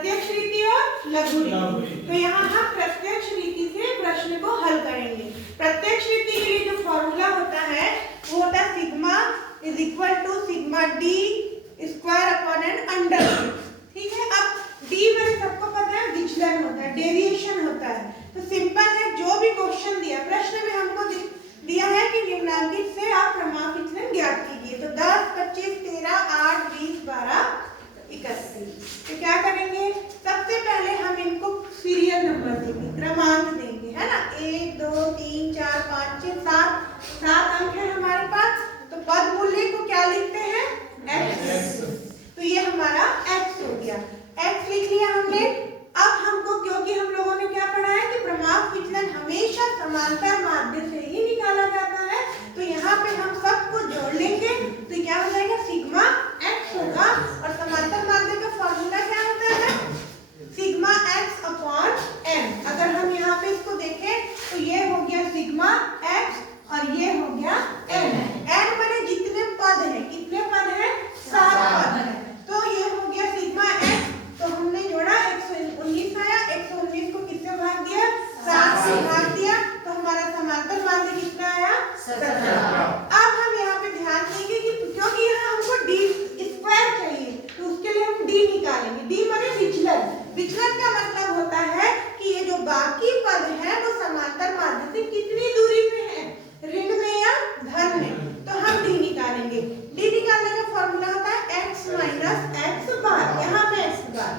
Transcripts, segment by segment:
प्रत्यक्ष रीति और लघु रीति। तो यहाँ हम प्रत्यक्ष रीति से प्रश्न को हल करेंगे। प्रत्यक्ष रीति के लिए जो फॉर्मूला होता है वो होता है sigma is equal to sigma D square upon N under root. ठीक है, अब डी में सबको पता है विचलन होता है, डेविएशन होता है। तो सिंपल है, जो भी क्वेश्चन दिया प्रश्न में हमको दिया है कि निम्नलिखित से आप प्रमाप विचलन ज्ञात कीजिए। तो 10, 25, 13, 8, 20, 12, 31। तो क्या करेंगे, सबसे पहले हम इनको सीरियल नंबर देंगे, क्रमांक देंगे, है ना। 1, 2, 3, 4, 5, 6, 7 अंक है हमारे पास। तो पद मूल्य को क्या लिखते हैं, x। तो ये हमारा x हो गया, x लिख लिया हमने। अब हमको, क्योंकि हम लोगों ने क्या पढ़ा है कि प्रमाप विचलन हमेशा समांतर माध्य से ही निकाला जाता है, तो यहाँ पे हम सबको जोड़ लेंगे। तो क्या हो जाएगा, सिग्मा x होगा। और समांतर माध्य का फॉर्मूला क्या होता है, सिग्मा x अपॉन n। अगर हम यहाँ पे इसको देखें तो ये हो गया सिग्मा x और ये हो गया n। n माने जितने पद हैं, कितने पद हैं, 7 पद हैं। तो ये हो गया सिग्मा x। तो हमने जोड़ा 119 आया, 119 को किससे भाग दिया, 7 से भाग दिया। तो हमारा समांतर माध्य कितना आया, 17। अब हम यहाँ पे ध्यान देंगे कि क्योंकि यहाँ हमको d स्क्वायर चाहिए, तो उसके लिए हम d निकालेंगे। d माने विचलन। विचलन का मतलब होता है कि ये जो बाकी पद है वो समांतर माध्य से कितनी दूरी पे है, ऋण में या धन में। तो हम d निकालेंगे। d निकालने का फॉर्मूला होता है x माइनस x बार, यहाँ पे x बार।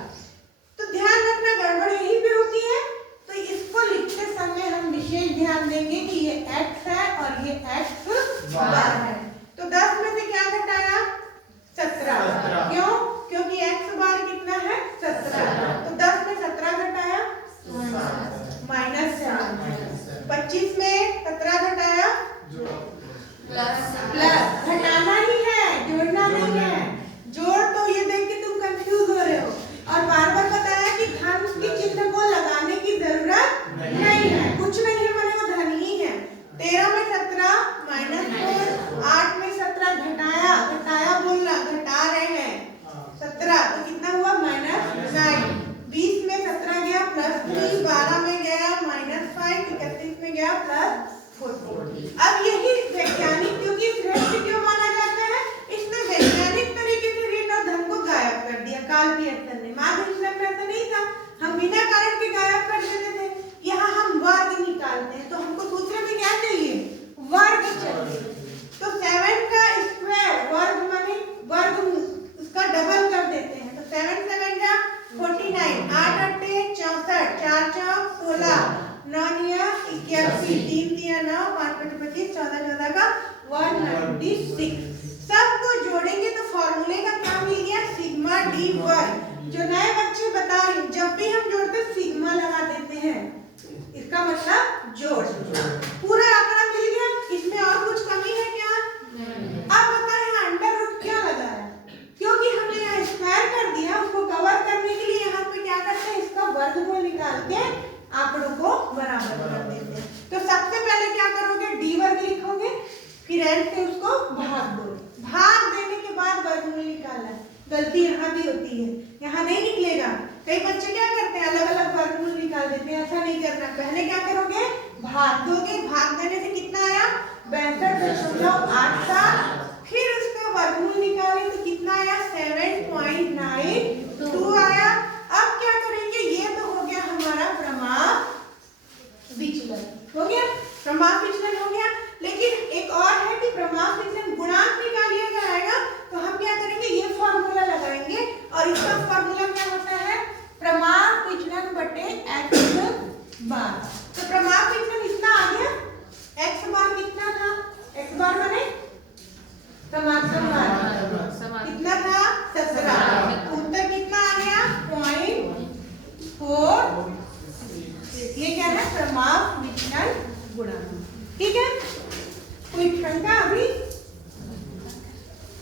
तो ध्यान रखना, गड़बड़ यहीं पे होती है। तो इसको लिखते समय हम विशेष ध्यान देंगे कि ये x है और ये x बार है। तो 10 में से क्या घटाया, 17। क्यों, क्योंकि x बार कितना है, 17। तो 10 में 17 घटाया माइनस 7। 25 में 17 घटाया प्लस। घटाना ही है, जोड़ना नहीं है। जोड़ तो ये देख के तुम कंफ्यूज हो रहे हो, और बार बार बताया कि धन के चिन्ह को लगाने की जरूरत नहीं है। कुछ नहीं है माने वो धन ही है। 13 में 17 माइनस 4, 8 में 17 घटाया, घटाया बोलना, घटा रहे हैं 17। तो कितना हुआ, माइनस 9। 20 में 17 गया प्लस 3, 12 में गया माइनस 5, 31 में गया प्लस 40। अब यही वैज्ञानिक, क्योंकि श्रेष्ठ क्यों माना जाता है, इसने वैज्ञानिक तरीके से ऋण और धन को गायब कर दिया। काल पियर्सन ने, माध्य विचलन में ऐसा नहीं था, हम बिना कारण के गायब कर देते थे। यहाँ हम वर्ग निकालते हैं, तो हमको दूसरे में क्या चाहिए, वर्ग चाहिए। तो 7 का स्क्वायर, वर्ग माने वर्ग, उसका डबल कर देते हैं। तो 7 7 का 49, 8 8 64, 4 4 16, 9 81, 3 3 9, 5 5 25, 14 14 का 196। सबको जोड़ेंगे तो फॉर्मूले का क्या मिल गया, सिग्मा डी वर्ग। जो नए बच्चे बता रहे, जब भी हम जोड़ते सिग्मा लगा देते हैं, इसका मतलब जोड़। पूरा आंकड़ा मिल गया, इसमें और कुछ कमी है क्या, अब बताएं यहाँ अंडर रूट क्या लगा है, क्योंकि हमने यहाँ स्क्वायर कर दिया। उसको कवर करने के लिए यहाँ पे क्या करते हैं, इसका वर्गमूल निकाल के आंकड़ों को बराबर कर देते हैं। तो सबसे पहले क्या करोगे, डी वर्ग लिखोगे, फिर एंड से उसको भाग दो। भाग देने के बाद वर्गमूल निकालना। गलती यहाँ भी होती है, यहाँ नहीं निकलेगा। कई बच्चे क्या करते हैं, अलग अलग वर्गमूल निकाल देते हैं, ऐसा नहीं करना। पहले क्या करोगे, भाग दोगे। भाग देने से कितना आया, 62.87। फिर उसका वर्गमूल निकालें तो कितना आया, 7.92 आया। अब क्या करेंगे, ये तो हो गया हमारा प्रमाप विचलन, हो गया प्रमाप विचलन हो गया। लेकिन एक और है कि प्रमाप विचलन गुणांक निकालिए जाएगा, तो हम क्या करेंगे, ये फॉर्मूला लगाएंगे। और इसका फॉर्मूला क्या होता है, प्रमाप विचलन बटे x बार। तो प्रमाप विचलन इतना आ गया, x बार कितना था, x बार माने समांतर माध्य कितना था, 17। उत्तर कितना आ गया, 0.4। ये क्या है, प्रमाप विचलन गुणांक। ठीक है।